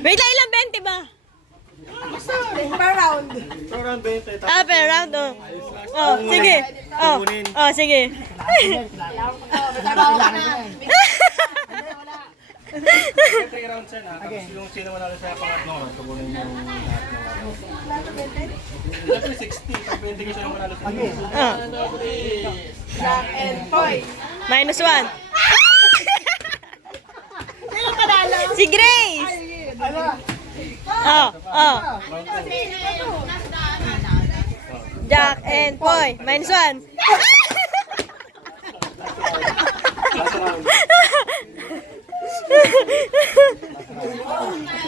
Wait lang, ilang 20 ba? Per round. Per round 20. Ah, per round, oh. Oh, sige. Oh, oh, sige. Three rounds yan, tapos yung sino manalo sa pangatlong round, kukunin yung lahat ng Dapat 60, pag 20 ko siya manalo sa Oh. Jack and Poy. -1. Si Grace. Oh, oh. Jack and Poy. -1.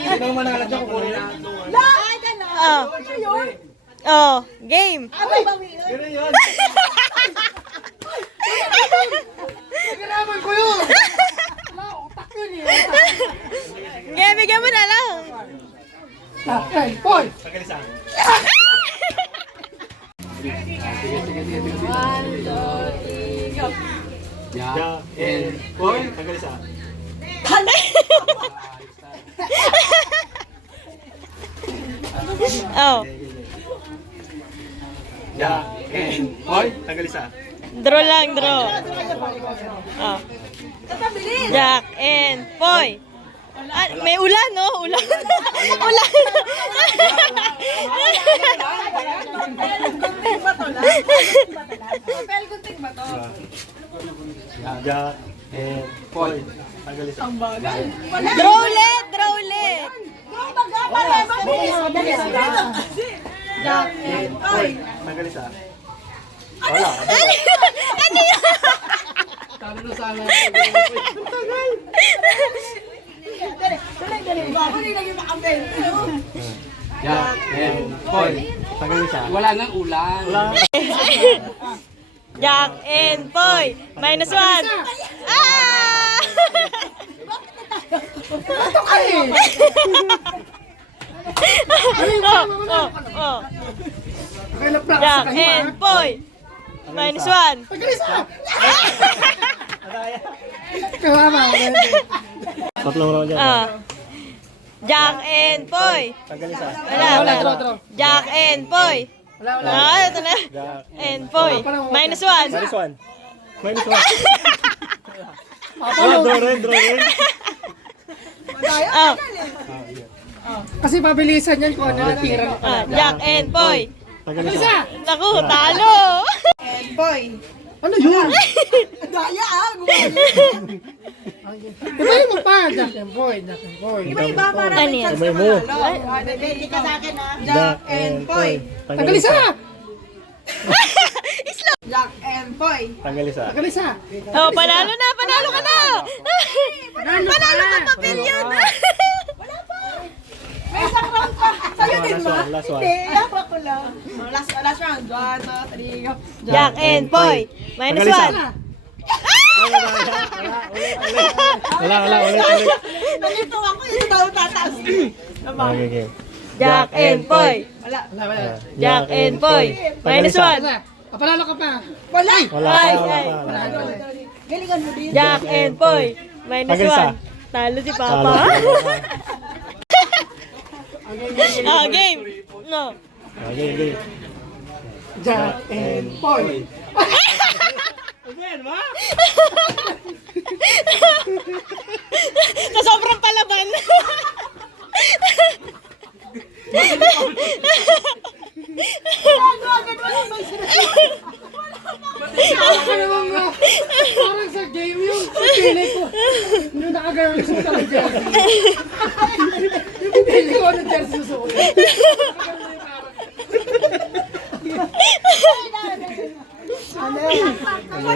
Sino manalo dyan, kukunin yung Oh. Oh, game. Pero yun. Nagkaraman ko yun. Utak yun eh. Game, bigyan mo na lang. Jack and Poy. Tagal isa. Jack and Poy. Tagal isa. Oh, Jack and Poy. Tagal isa. draw lang, draw. Oh. Jack and Poy. Ah, may ulan, no? Ulan. Ulan. Jack and Poy. Tagal isa. Draw ulit, draw ulit. Jack and Poy. Tagal isa. Wala. Ano yun? Jack and Poy. Tagal isa. Wala nang ulan. Wala. Jack and Poy. -1. Ah! Oh, oh. Jack and Poy. -1. Tatlong round yan. Ah. Jack and Poy. Tagal isa. Wala. Jack and Poy. Ah, ito na. Jack And Poy. -1. minus one. Minus one. Oh, draw rin. Oh. Kasi pabilisan yan kung ano natira. Ah, Jack and Poy. Tagal isa. Naku, talo. And Poy. Ano yun? Gaya ah. Iba mo pa, Jack and Poy, Jack and Poy. Iba para Ano may yan? chance Sabay na mo. manalo. Depende ka sa akin ha. Jack and Poy. Tagal isa! Jack and Poy. Tagal isa. Tagal isa! Oh, panalo na, panalo ka na. Panalo ka pa, Pilyon. May isang round pa. Sa'yo din ba? Last one. Hindi, ako ko lang. Last round. 1, 2, 3, go. Jack and Poy. Tagal isa. -1. Wala, ulit. Nalito ako. Ito daw tataas. Okay. Jack and Poy. Wala. Jack and Poy. -1. Panalo ka pa! Wala. Ay. Galingan mo din. Jack and Poy. Tagal isa. -1. Talo si Papa. Ah, game. No. Okay. Jack and Poy! Sa sobrang palaban. Ano naman nga? Parang sa game yun. Pili ko. Nung nakagano'n gusto ko talaga jersey. Pili ko ano jersey susuot.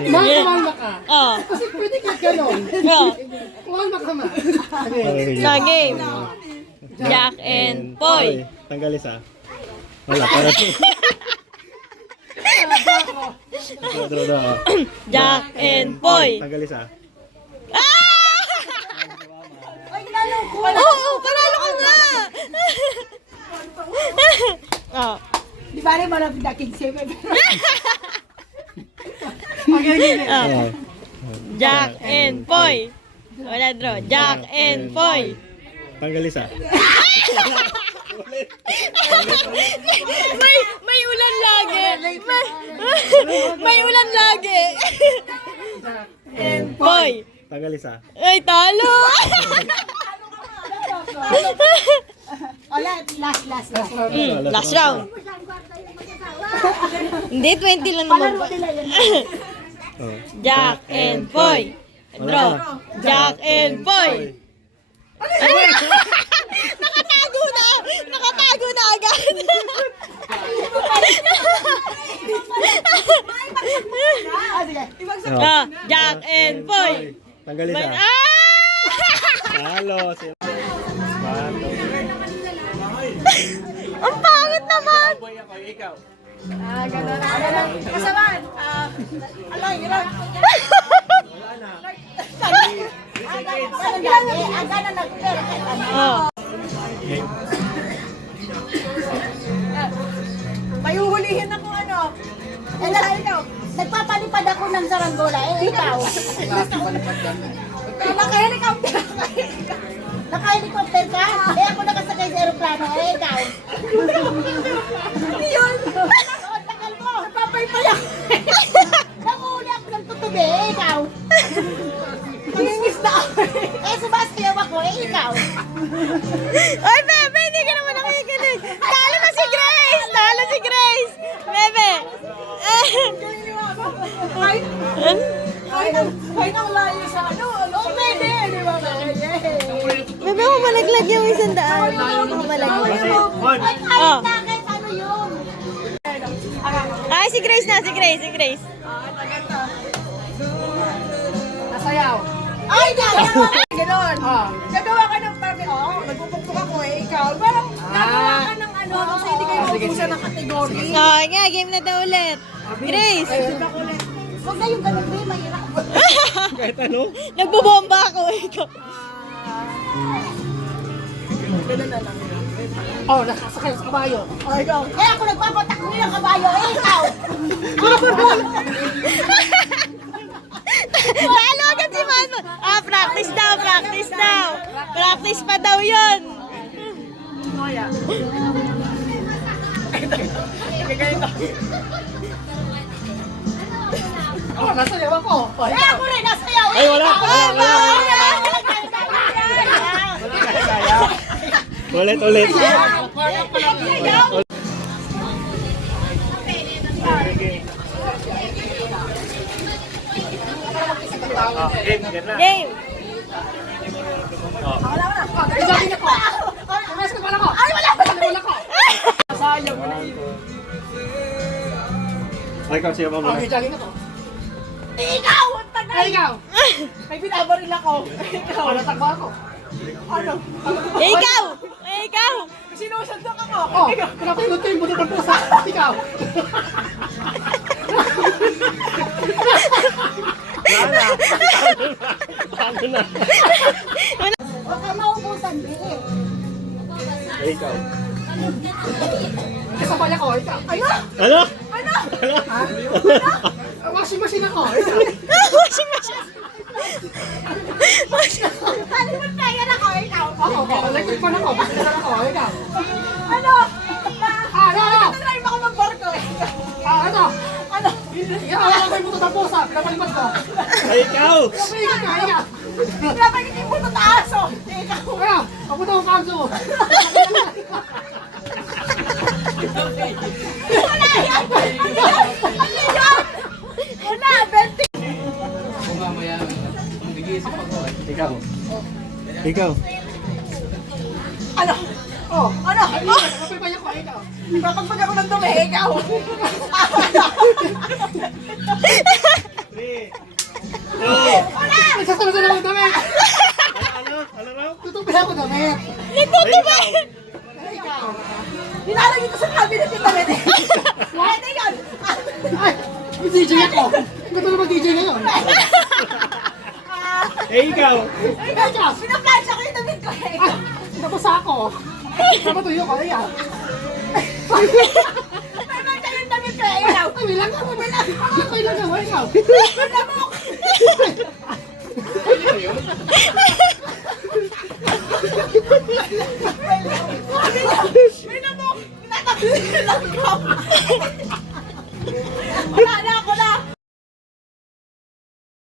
Kumalma ka. Oh. Kasi pwede ka gano'n. Oh. Kumalma ka ma. Sa game. Jack and Poy. Tanggal isa. Wala, para to. Draw. Jack and Poy. Tanggal isa. Ay, lalo ko. Oo, panalo ka nga. Oh. Di ba rin malapit na King Sebe? Oh. Jack and Poy. Wala draw. Jack and Poy. Tanggal isa. May ulan lagi. May ulan lagi. Poy. Tanggal isa. Ay, talo. Last round. Hindi, 20 lang naman ba? Oh. Jack and Poy. Draw. Jack and Poy. Nakatago na! Nakatago na agad! Ah, Jack and Poy! Tanggal isa. Talo. Pato. Ang pangit naman! Boy ako, ikaw. Ganun. Kasamaan. Alay, gano'n. Oh. May uhulihin ako ano. Ikaw. Nagpapalipad ako ng saranggola. Ikaw. Naka-helicopter. Naka-helicopter ka? Ako nakasakay sa aeroplano. Ikaw. Yun. Ang tagal mo. Papay-payak. Nanguhuli ako ng tutubi. Ikaw. Mangingis na ako. Sumasayaw ako. Ikaw. Ay, Bebe, hindi ka naman nakikinig. Talo na si Grace! Talo si Grace! Bebe! Kahit ang layo sa ano, pwede, di ba? Bebe, malaglag yung 100. Malaglag. Ay, Oh. kahit na, kahit ano yun. Ay, si Grace na, si Grace, si Grace. Nasayaw. Ay, gano'n. Gagawa ka ng parang, nagpupukpuk ako ikaw. Parang gagawa ka ng ano, kasi hindi kayo maupusan ng kategory. Okay nga, game na daw ulit. Grace! Huwag na yung ganun, Bri. Mahirap. Kahit ano? Nagbubomba ako. Ikaw. Gano'n na lang. Oh, nakasakay sa kabayo. Ikaw. Eh, ako nagpapatakbo ng kabayo. Ikaw. Lalo agad si Mano. Ah, practice daw, practice daw. Practice pa daw yun. Noya. Ganito. Oh, nasayaw ako. Oh, Eh, ako rin. Nasayaw. Ay, wala. Wala. Ulit, ulit. Game, game na. Game. Jogging ako. Tumas ko pala ko. Ay, wala ko. Sayang. Ay, ikaw siya pa muna. Okay, jogging ako. Ikaw! Ang tagal! Ay, ikaw. May binabaril ako. Ikaw. Oh, natakbo ako. Ano? Eh, ikaw. Eh, ikaw. Sinusundok ako. Oh, pinapindot ko yung buto ng pusa. Ikaw. Wala. Paano na? Huwag ka maubusan, Bri. Ay, ikaw. Kasabay ako. Ikaw. Ano? Ano? Ano? Washing machine ako. Ikaw. Washing machine. Talibot na yan ako. Ikaw. Ako, electric fan ako. Basta ako. Ikaw. Ano? Ano? Tatry mo ako magbarko. Ano? Ano? Ikaw, ako yung buto ng pusa. Pinapalipad ko. Ay, ikaw! Pinapalipad ka. Ikaw. Pinapagin yung buto taaso. Ikaw. Ano? Ako daw ang kanso. Wala yan! Ano yan? Wala, 20. Ikaw. Ikaw. Ano? Oh. Ano? Oh! Pinapalipad ako. Ikaw. Papagpag ako ng dumi, ikaw. Nagsasabi ko ng damit. Ano? Ano raw? Tutubi ako damit. Nagtutuba. Ikaw. Nilalagay ko sa cabinet yung damit. Pwede yan. Ay, may DJ ako. Gusto na mag-DJ ngayon. Eh, ikaw. Ikaw. Pinaplansya ko yung damit ko. Ay, tapos ako. Napatuyo ko. Ikaw. Pinaplansya ko yung damit ko. Ikaw. Ay, may lang ako. May lang. Ako lang ako. Ikaw. Lamok. yun. May nabok! Natapos sila lang ko! Wala na ako na!